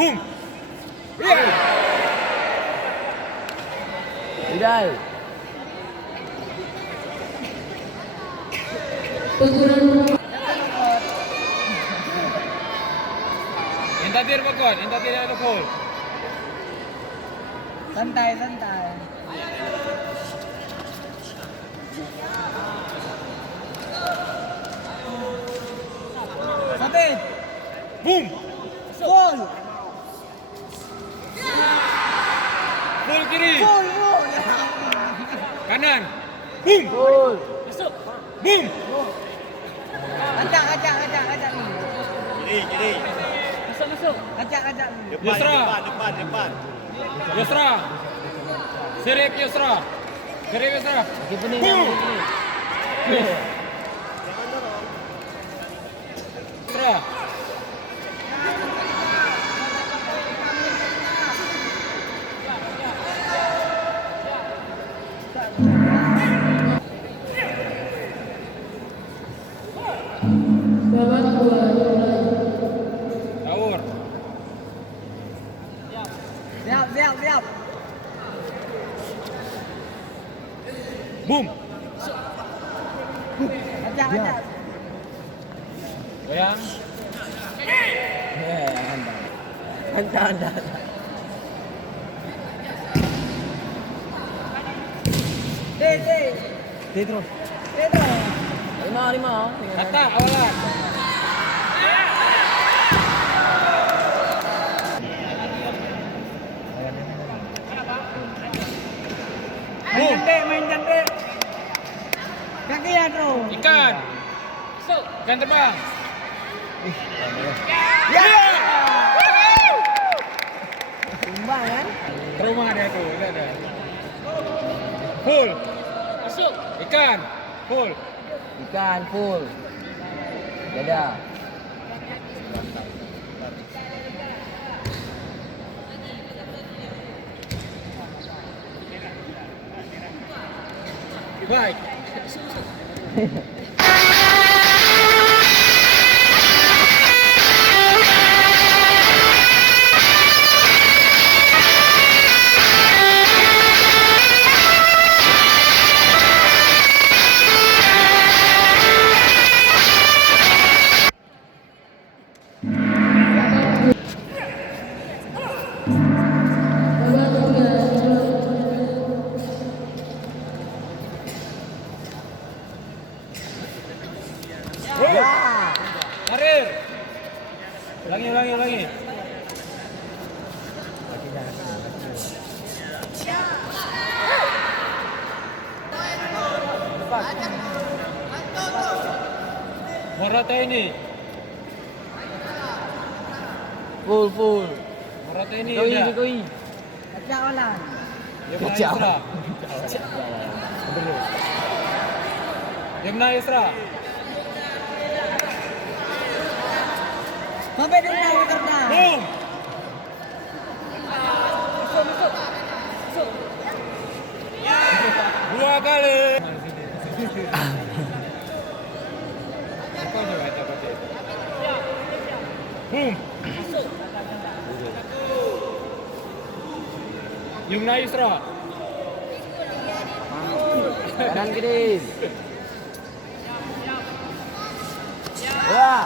Boom. Yeah. Idal. Yang tadi ada bakal, yang tadi ada gol. Santai, santai. Sabit. Boom. Full. Full kiri. Full, full. Kanan. Boom. Gol. Boom. Ajak. Kiri. Masuk. Ajak. Yusra. Depan. Yusra. Sirip Yusra. Lagi pening. Boom. Yusra. Taur. Siap. Boom. Ajak. Goyang. Anda. Deh. Terus. Lima. Kata awalan. Main cantik. Kaki ya, bro. Ikan. Ikan terbang. Tumbang kan? Ke rumah dia tu, ada. Full. Masuk. Ikan. Full. Ikan full. Dada. Baik. Karir. Ulangi. Morata ini. Full. Morata ini Koi. Ajak orang. Yumna Yusra. Sampai dulu. Boom. Dua kali. Boom. Yumna Yusra. Kanan kiri. Wah.